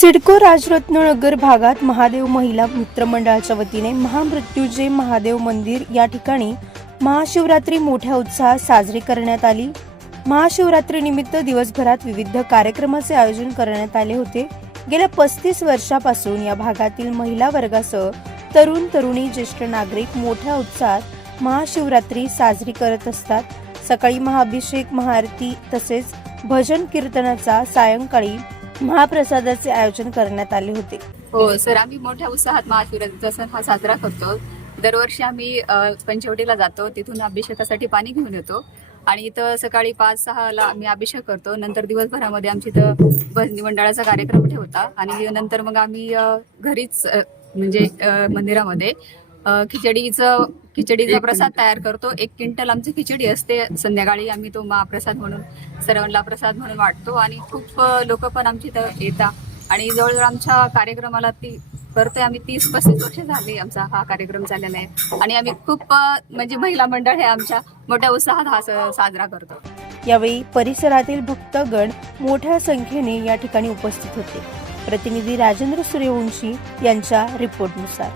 सिडको राजरत्ननगर भागात महादेव महिला मित्रमंडळाच्या वतीने महामृत्यूजय महादेव मंदिर या ठिकाणी महाशिवरात्री मोठ्या उत्साहात साजरी करण्यात आली. महाशिवरात्रीनिमित्त दिवसभरात विविध कार्यक्रमाचे आयोजन करण्यात आले होते. गेल्या पस्तीस वर्षापासून या भागातील महिला वर्गासह तरुण तरुणी ज्येष्ठ नागरिक मोठ्या उत्साहात महाशिवरात्री साजरी करत असतात. सकाळी महाअभिषेक महाआरती तसेच भजन कीर्तनाचा सायंकाळी महाप्रसादाचे आयोजन करण्यात आले होते. हो सर आम्ही मोठ्या उत्साहात महाशिवरात्रीचा सण हा साजरा करतो. दरवर्षी आम्ही पंचवटीला जातो. तिथून अभिषेकासाठी पाणी घेऊन येतो. आणि इथं सकाळी पाच सहाला आम्ही अभिषेक करतो. नंतर दिवसभरामध्ये आमची इथं भजनी मंडळाचा कार्यक्रम ठेवता. आणि नंतर मग आम्ही घरीच म्हणजे मंदिरामध्ये खिचडीचं खिचडीचा प्रसाद तयार करतो. एक क्विंटल आमची खिचडी असते. संध्याकाळी आम्ही तो महाप्रसाद म्हणून सर्वांना प्रसाद म्हणून वाटतो आणि खूप लोक पण आमची इथं येतात. आणि जवळजवळ आमच्या कार्यक्रमाला ती करतोय आम्ही तीस पस्तीस वर्ष झाली आमचा हा कार्यक्रम चाललेला आहे. आणि आम्ही खूप म्हणजे महिला मंडळ हे आमच्या. मोठ्या उत्साहात हा स- साजरा करतो. यावेळी परिसरातील भक्तगण मोठ्या संख्येने या ठिकाणी उपस्थित होते. प्रतिनिधी राजेंद्र सूर्यवंशी यांच्या रिपोर्टनुसार.